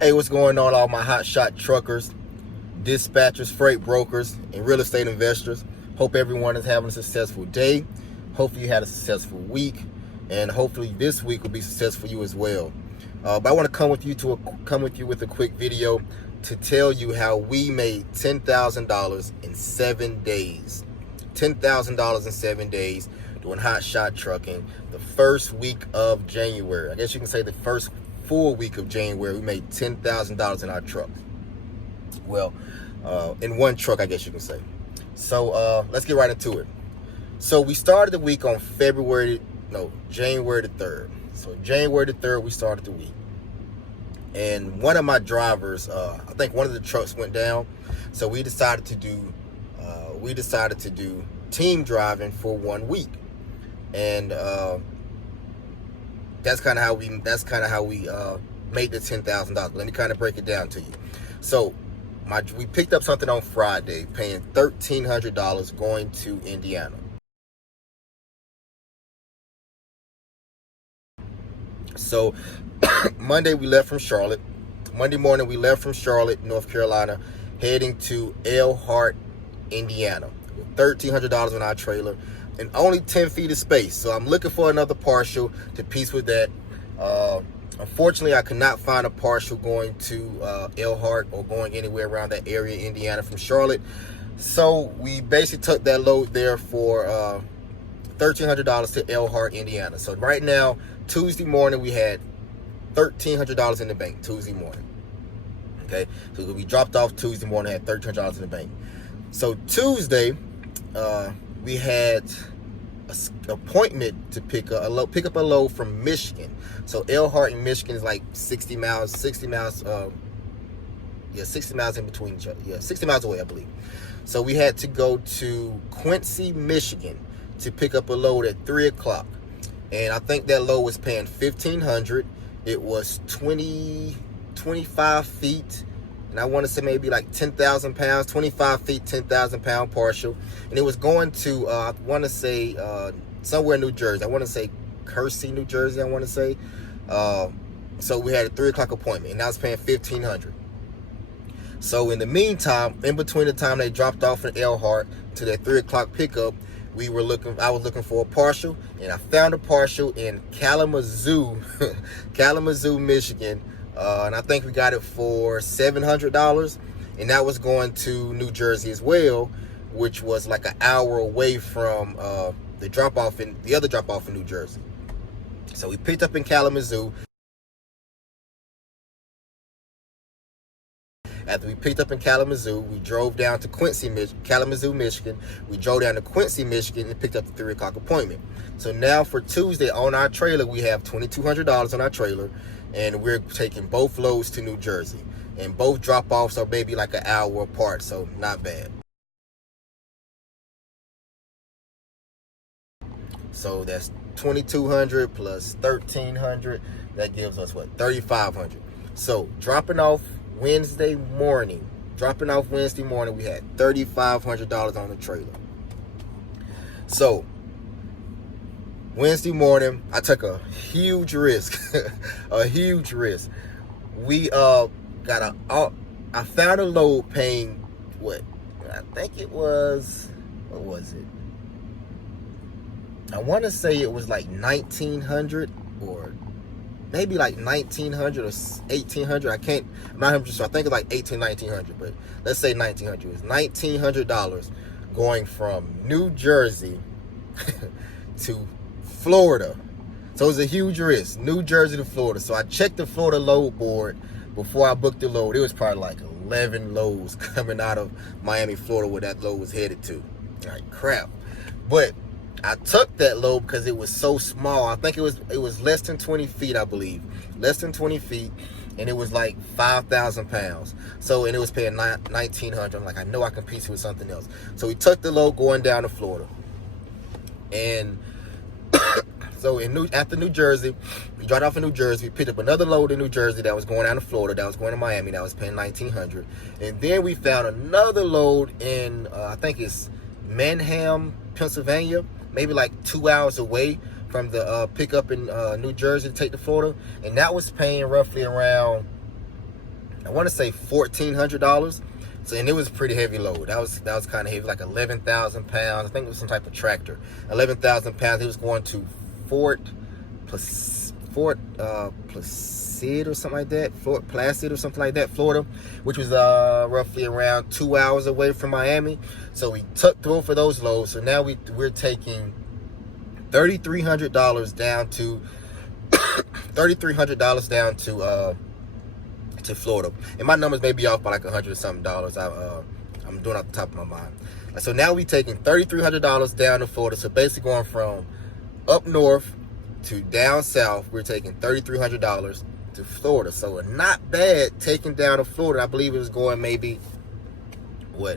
Hey, what's going on, all my hotshot truckers, dispatchers, freight brokers, and real estate investors? Hope everyone is having a successful day. Hopefully you had a successful week, and hopefully this week will be successful for you as well. But I want to come with you with a quick video to tell you how we made $10,000 in 7 days. $10,000 in 7 days doing hotshot trucking. The first week of January, I guess you can say the first full week of January, we made $10,000 in our truck. Well, in one truck, I guess you can say. So let's get right into it. So we started the week on January the 3rd. So January the 3rd, we started the week. And one of my drivers, I think one of the trucks went down. So we decided to do team driving for 1 week. And that's kind of how we made the $10,000. Let me kind of break it down to you. So we picked up something on Friday, paying $1,300 going to Indiana. So Monday we left from Charlotte. Monday morning we left from Charlotte, North Carolina, heading to Elkhart, Indiana, with $1,300 on our trailer and only 10 feet of space. So I'm looking for another partial to piece with that. Unfortunately, I could not find a partial going to Elkhart or going anywhere around that area, Indiana, from Charlotte. So we basically took that load there for $1,300 to Elkhart, Indiana. So right now, Tuesday morning, we had $1,300 in the bank, Tuesday morning. Okay, so we dropped off Tuesday morning, had $1,300 in the bank. So Tuesday, we had an appointment to pick up a load from Michigan. So Elkhart and Michigan is like 60 miles in between each other. Yeah, 60 miles away, I believe. So we had to go to Quincy, Michigan to pick up a load at 3 o'clock. And I think that load was paying $1,500. It was 25 feet. And I want to say maybe like 10,000 pounds, 25 feet, 10,000 pound partial. And it was going to, I want to say, somewhere in New Jersey. I want to say Kersey, New Jersey, I want to say. So we had a 3 o'clock appointment, and I was paying $1,500. So in the meantime, in between the time they dropped off in Elkhart to that 3 o'clock pickup, I was looking for a partial, and I found a partial in Kalamazoo, Michigan. And I think we got it for $700, and that was going to New Jersey as well, which was like an hour away from the other drop off in New Jersey. So we picked up in Kalamazoo. After we picked up in Kalamazoo, we drove down to Kalamazoo, Michigan. We drove down to Quincy, Michigan, and picked up the 3 o'clock appointment. So now for Tuesday on our trailer, we have $2,200 on our trailer, and we're taking both loads to New Jersey. And both drop-offs are maybe like an hour apart, so not bad. So that's $2,200 plus $1,300. That gives us what? $3,500. So dropping off Wednesday morning, we had $3,500 on the trailer. So Wednesday morning, I took a huge risk. We I found a load paying what was it? I want to say it was like $1,900 or maybe like $1,900 or $1,800. I'm not 100% sure. I think it's like $1,800, $1,900, but let's say $1,900. It was $1,900 going from New Jersey to Florida. So it was a huge risk, New Jersey to Florida. So I checked the Florida load board before I booked the load. It was probably like 11 loads coming out of Miami, Florida, where that load was headed to. Like crap. But I took that load because it was so small. I think it was less than 20 feet, I believe. Less than 20 feet. And it was like 5,000 pounds. So, and it was paying $1,900. I'm like, I know I can piece it with something else. So we took the load going down to Florida. And so after New Jersey, we dropped off in New Jersey. We picked up another load in New Jersey that was going down to Florida, that was going to Miami, that was paying $1,900. And then we found another load in, I think it's Manham, Pennsylvania, maybe like 2 hours away from the pickup in New Jersey to take to Florida. And that was paying roughly around I want to say $1,400. So, and it was a pretty heavy load. That was kind of heavy, like 11,000 pounds. I think it was some type of tractor. 11,000 pounds. It was going to Fort Placid or something like that. Fort Placid or something like that, Florida, which was roughly around 2 hours away from Miami. So we took both of those loads. So now we're taking $3,300 down to $3,300 down to Florida, and my numbers may be off by like $100 or something dollars. I'm doing off the top of my mind. So now we taking $3,300 down to Florida. So basically going from up north to down south, we're taking $3,300 to Florida. So not bad taking down to Florida. I believe it was going maybe I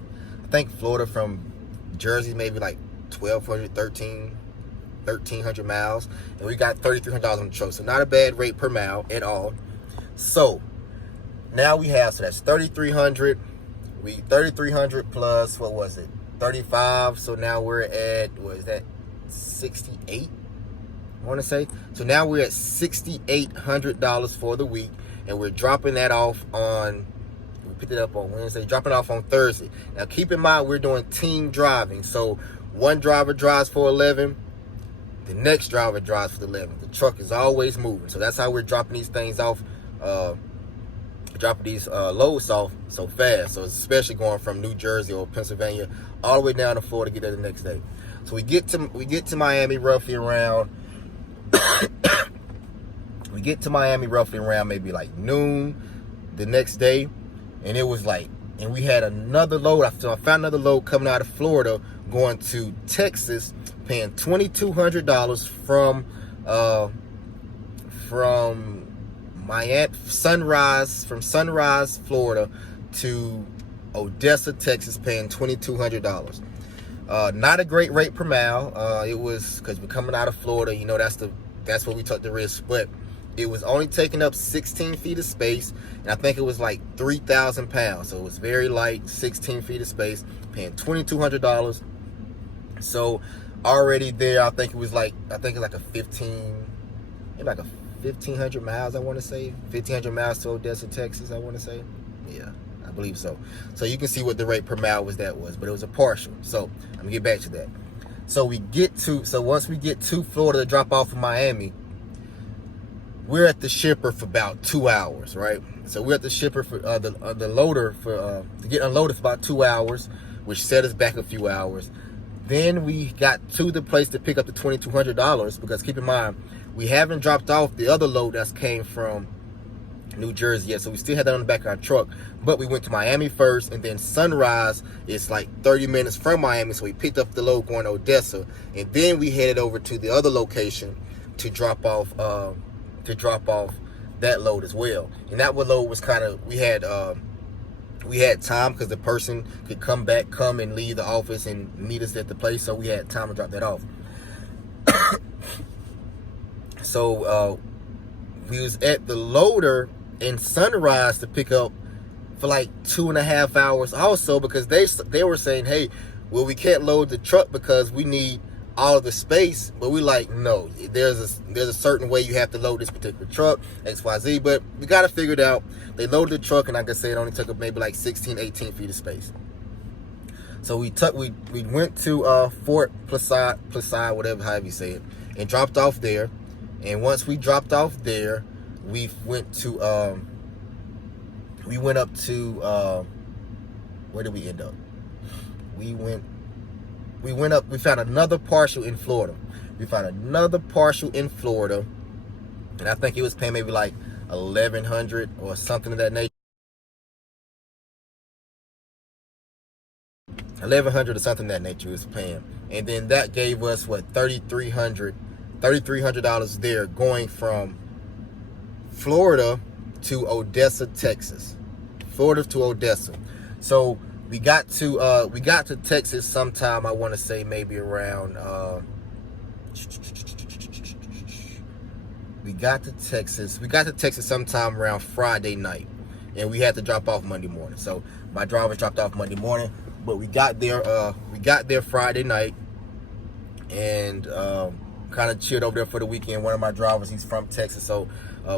think Florida from Jersey maybe like 1,300 miles, and we got $3,300 on the truck. So not a bad rate per mile at all. So now we have, so that's 3,300. 3,300 plus, what was it? 35. So now we're at, what is that? 68, I want to say. So now we're at $6,800 for the week, and we're dropping that off on, we picked it up on Wednesday, dropping it off on Thursday. Now keep in mind, we're doing team driving. So one driver drives for 11, the next driver drives for the 11. The truck is always moving. So that's how we're dropping these things off, dropping these loads off so fast. So it's especially going from New Jersey or Pennsylvania all the way down to Florida to get there the next day. So we get to Miami roughly around maybe like noon the next day, and it was like, and we had another load. So I found another load coming out of Florida going to Texas, paying $2,200 from Miami, Sunrise, Florida to Odessa, Texas, paying $2,200. Not a great rate per mile. It was, because we're coming out of Florida, you know, that's where we took the risk. But it was only taking up 16 feet of space, and I think it was like 3,000 pounds. So it was very light, 16 feet of space, paying $2,200. So already there, I think it's like a 1,500 miles, I want to say. 1,500 miles to Odessa, Texas, I want to say. Yeah, I believe so. So you can see what the rate per mile was, but it was a partial. So I'm gonna get back to that. So once we get to Florida to drop off in Miami, we're at the shipper for about 2 hours, right? So we're at the shipper for the loader to get unloaded for about 2 hours, which set us back a few hours. Then we got to the place to pick up the $2,200, because keep in mind, we haven't dropped off the other load that came from New Jersey yet, so we still had that on the back of our truck. But we went to Miami first, and then Sunrise is like 30 minutes from Miami, so we picked up the load going to Odessa, and then we headed over to the other location to drop off that load as well. And that load was kind of, we had time, because the person could come and leave the office and meet us at the place, so we had time to drop that off. So we was at the loader in Sunrise to pick up for like 2.5 hours also, because they were saying, hey, well, we can't load the truck because we need all of the space. But we like, no, there's a certain way you have to load this particular truck, XYZ. But we got to figure it out. They loaded the truck, and like I said, it only took up maybe like 16, 18 feet of space. So we went to Fort Placid, however you say it, and dropped off there. And once we dropped off there, we went up to where did we end up? We found another partial in Florida. And I think it was paying maybe like $1,100 or something of that nature. $1,100 or something of that nature was paying. And then that gave us what, $3,300 there, going from Florida to Odessa, Texas. So we got to Texas sometime, I want to say maybe around we got to Texas sometime around Friday night, and we had to drop off Monday morning. So my drivers dropped off Monday morning, but we got there Friday night, and kind of chilled over there for the weekend. One of my drivers, he's from Texas, so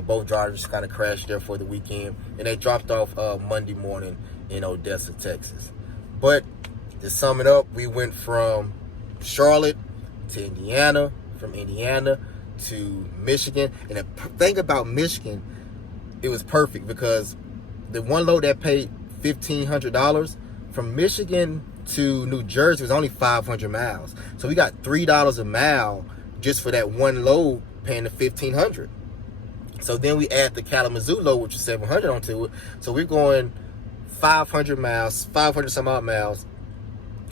both drivers kind of crashed there for the weekend, and they dropped off Monday morning in Odessa, Texas. But to sum it up, we went from Charlotte to Indiana, from Indiana to Michigan. And the thing about Michigan, it was perfect because the one load that paid $1,500 from Michigan to New Jersey was only 500 miles. So we got $3 a mile just for that one load, paying the $1,500. So then we add the Kalamazoo load, which is 700 onto it. So we're going 500 miles, 500 some odd miles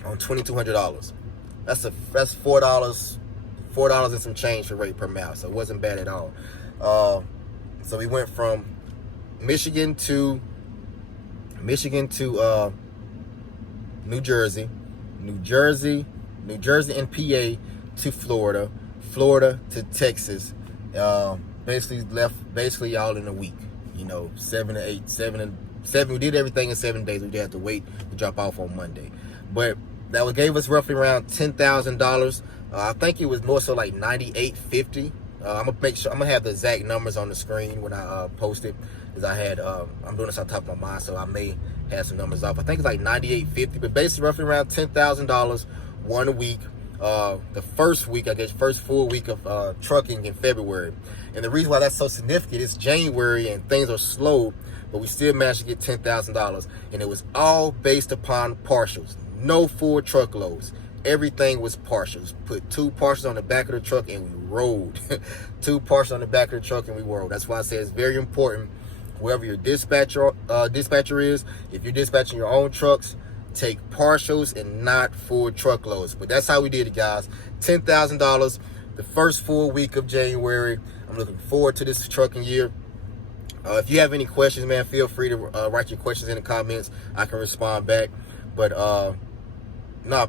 on $2,200. That's $4 and some change for rate per mile. So it wasn't bad at all. So we went from Michigan to New Jersey and PA to Florida to Texas. Basically all in a week. 7 to 8, 7. We did everything in 7 days. We did have to wait to drop off on Monday, but that gave us roughly around $10,000. I think it was more so like $98.50. I'm gonna make sure, I'm gonna have the exact numbers on the screen when I post it, because I'm doing this on top of my mind, so I may have some numbers off. I think it's like $98.50, but basically roughly around $10,000 one week. The first full week of trucking in February. And the reason why that's so significant is January and things are slow, but we still managed to get $10,000, and it was all based upon partials. No full truckloads. Everything was partials. Put 2 partials on the back of the truck and we rolled. 2 partials on the back of the truck and we rolled. That's why I say it's very important. Whoever your dispatcher is, if you're dispatching your own trucks, take partials and not full truckloads. But that's how we did it, guys. $10,000 the first full week of January. I'm looking forward to this trucking year. If you have any questions, man, feel free to write your questions in the comments. I can respond back. But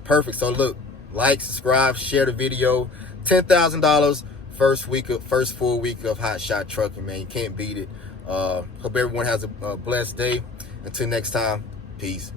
perfect. So look, like, subscribe, share the video. $10,000 first full week of Hotshot Trucking, man. You can't beat it. Hope everyone has a blessed day. Until next time, peace.